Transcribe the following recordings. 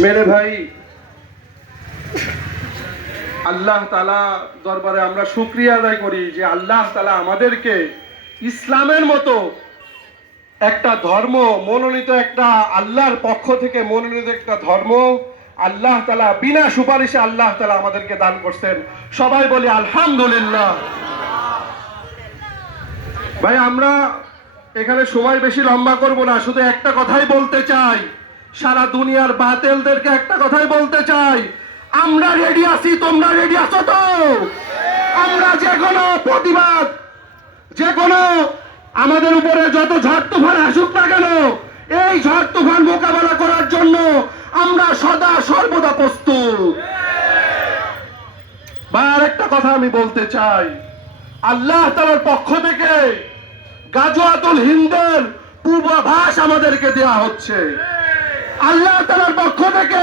মেরে ভাই, আল্লাহ তালা দরবারে আমরা শুক্রিয়া আদায় করি যে আল্লাহ তালা আমাদেরকে ইসলামের মতো একটা ধর্ম, মনোনীত একটা আল্লাহর পক্ষ থেকে মনোনীত একটা ধর্ম, আল্লাহ তালা বিনা সুপারিশে আল্লাহ তালা আমাদেরকে দান করছেন। সবাই বলি আলহামদুলিল্লাহ। ভাই, আমরা এখানে সময় বেশি লম্বা করব না, শুধু একটা কথাই বলতে চাই। সারা দুনিয়ার বাতেলদেরকে একটা কথাই বলতে চাই। আমরা রেডি আছি, তোমরা রেডি আছো তো? আমরা যে কোনো প্রতিবাদ যে কোনো আমাদের উপরে যত ঝড় তুফান আসুক না কেন, এই ঝড় তুফান মোকাবেলা করার জন্য আমরা সদা সর্বদা প্রস্তুত। বা আরেকটা কথা আমি বলতে চাই। আল্লাহ তালার পক্ষ থেকে গাজোয়াতুল হিন্দের পূর্বাভাস আমাদেরকে দেওয়া হচ্ছে। আল্লাহ তালার পক্ষ থেকে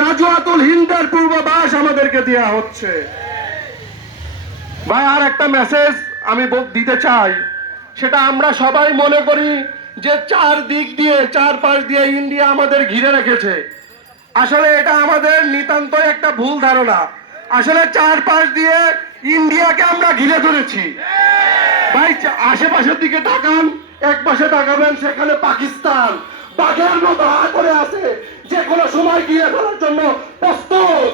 গাজোয়াতুল হিন্দের পূর্বাভাস আমাদেরকে দেওয়া হচ্ছে। ভাই আর একটা মেসেজ আমি দিতে চাই। সেটা আমরা সবাই মনে করি যে চার দিক দিয়ে চার পাশ দিয়ে ইন্ডিয়া আমাদের ঘিরে রেখেছে। আসলে এটা আমাদের নিতান্ত একটা ভুল ধারণা। আসলে চার পাশ দিয়ে ইন্ডিয়াকে আমরা ঘিরে ধরেছি। ভাই, আশেপাশের দিকে তাকান, এক পাশে তাকাবেন, সেখানে পাকিস্তান। বাঘের মতো হা করে আছে। যে কোনো সময় গিয়ে ফেলার জন্য প্রস্তুত।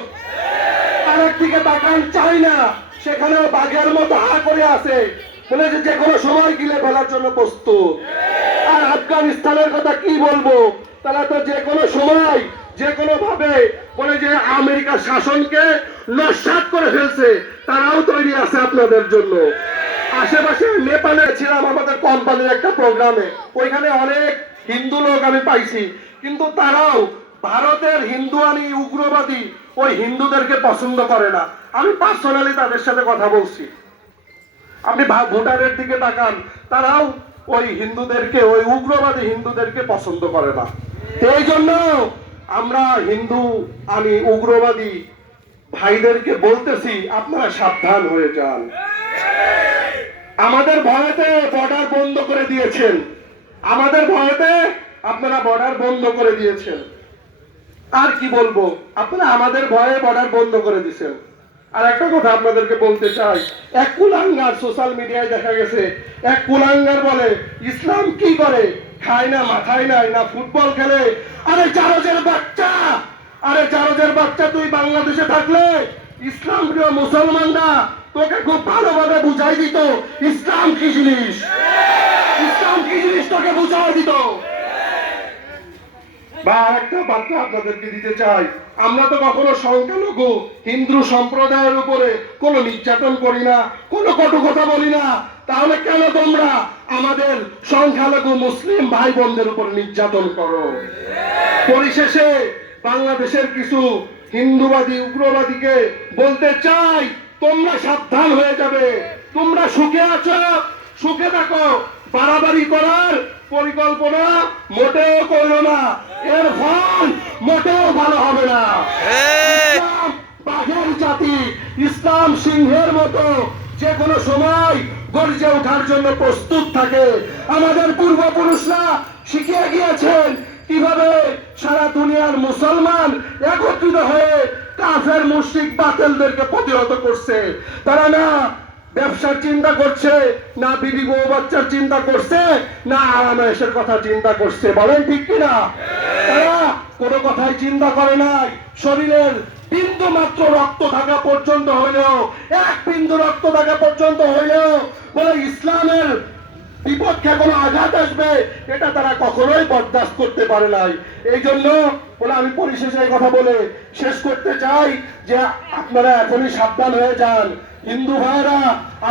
আরেক দিকে তাকান চাইনা সেখানেও বাঘের মতো হা করে আছে। বলে যে কোনো সময় গিলে ফেলার জন্য প্রস্তুত। আর আফগানিস্তানের কথা কি বলব? তারা তো যে কোনো সময় যে কোনো ভাবে বলে যে আমেরিকার শাসনকে নস্বাত করে ফেলছে, তারাও তৈরি আছে আপনাদের জন্য। আশেপাশে নেপালে ছিলাম আমাদের কোম্পানির একটা প্রোগ্রামে। ওইখানে অনেক হিন্দু লোক আমি পাইছি। কিন্তু তারাও ভারতের হিন্দু হিন্দুয়ানি উগ্রবাদী ওই হিন্দুদেরকে পছন্দ করে না। আমি পার্সোনালি তাদের সাথে কথা বলছি। আপনি ভুটানের দিকে তাকান, তারাও ওই হিন্দুদেরকে, ওই উগ্রবাদী হিন্দুদেরকে পছন্দ করে না। এই জন্য আমরা হিন্দু, আমি উগ্রবাদী ভাইদেরকে বলতেছি, আপনারা সাবধান হয়ে যান। আমাদের ভয়েতে বর্ডার বন্ধ করে দিয়েছেন। আমাদের ভয়েতে আপনারা বর্ডার বন্ধ করে দিয়েছেন। আর কি বলব? আপনারা আমাদের ভয়ে বর্ডার বন্ধ করে দিয়েছেন। আর একটা কথা আপনাদেরকে বলতে চাই, এক কুলাঙ্গার সোশ্যাল মিডিয়ায় দেখা গেছে, এক কুলাঙ্গার বলে, ইসলাম কি করে? খায় না, মাথায় নাই, না ফুটবল খেলে? আরে জারজের বাচ্চা! আরে জারজের বাচ্চা, তুই বাংলাদেশে থাকলে ইসলাম প্রিয় মুসলমানরা তোকে খুব ভালোভাবে বুঝাই দিত, ইসলাম কি জিনিস? ইসলাম কি জিনিস তোকে বুঝাই দিত? বা আরেকটা বার্তা আপনাদেরকে দিতে চাই। আমরা তো কখনো সংখ্যালঘু, হিন্দু সম্প্রদায়ের উপরে কোনো নির্যাতন করি না, কোনো কটু কথা বলি না। তাহলে কেন তোমরা আমাদের সংখ্যালঘু মুসলিম ভাই বোনদের উপর নির্যাতন করো? পরিশেষে বাংলাদেশের কিছু হিন্দুবাদী, উগ্রবাদীকে বলতে চাই, তোমরা সাবধান হয়ে যাবে। তোমরা সুখে আছো, সুখে থাকো। বাড়াবাড়ি করার পরিকল্পনা মোটেও করো না। এর ফল মোটেও ভালো হবে না। বাঘের জাতি ইসলাম সিংহের মতো যে কোনো সময় গর্জে ওঠার জন্য প্রস্তুত থাকে। আমাদের পূর্বপুরুষরা শিখিয়ে গিয়েছেন কীভাবে সারা দুনিয়ার মুসলমান একত্রিত হয়ে কাফের মুশরিক বাতিলদেরকে প্রতিহত করছে। তারা না ব্যবসার চিন্তা করছে, না বিবি বউ বাচ্চার চিন্তা করছে, না আরামেশের কথা চিন্তা করছে, বলেন ঠিক কিনা তারা কোনো কথাই চিন্তা করে নাই। শরীরের বিন্দু মাত্র রক্ত থাকা পর্যন্ত হইলেও, এক বিন্দু রক্ত থাকা পর্যন্ত হইলেও, বলে ইসলামের বিপক্ষে কোনো আঘাত আসবে, এটা তারা কখনোই বরদাস্ত করতে পারে নাই। এই জন্য আমি পরিশেষে কথা বলে শেষ করতে চাই যে আপনারা এখনই সাবধান হয়ে যান। হিন্দু ভাইরা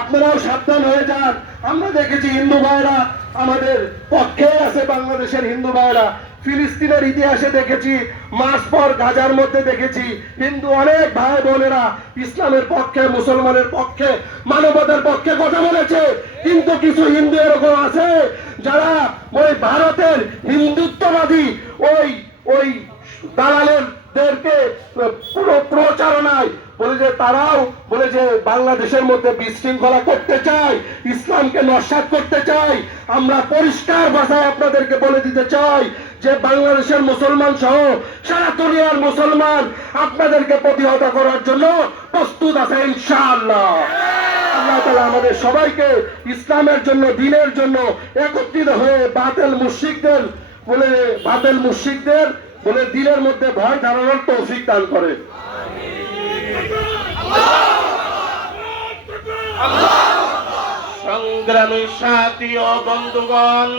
আপনারাও সাবধান হয়ে যান। আমরা দেখেছি হিন্দু ভাইরা আমাদের পক্ষে আছে বাংলাদেশের হিন্দু ভাইরা ফিলিস্তিনের ইতিহাসে দেখেছি, মাস পর গাজার মধ্যে দেখেছি, হিন্দু অনেক ভাই বোনেরা ইসলামের পক্ষে, মুসলমানের পক্ষে, মানবতার পক্ষে কথা বলেছে। কিন্তু কিছু হিন্দু এরকম আছে যারা ওই ভারতের হিন্দুত্ববাদী, ওই ওই দালালেরদেরকে পুরো প্রচারণায় বলে যে তারাও বলে যে বাংলাদেশের মধ্যে বিশৃঙ্খলা করতে চায়, ইসলামকে নস্বাত করতে চায়। আমরা পরিষ্কার ভাষায় আপনাদেরকে বলে দিতে চাই যে বাংলাদেশের মুসলমান সহ সারা দুনিয়ার মুসলমান আপনাদেরকে প্রতিহত করার জন্য প্রস্তুত আছে ইনশাআল্লাহ। আল্লাহ তালা আমাদের সবাইকে ইসলামের জন্য, দিনের জন্য একত্রিত হয়ে বাতেল মুশিকদের বলে, বাতেল মুশিকদের বলে দিনের মধ্যে ভয় ধারণার তৌফিক দান করে। সংগ্রামী সাথী ও বন্ধুগণ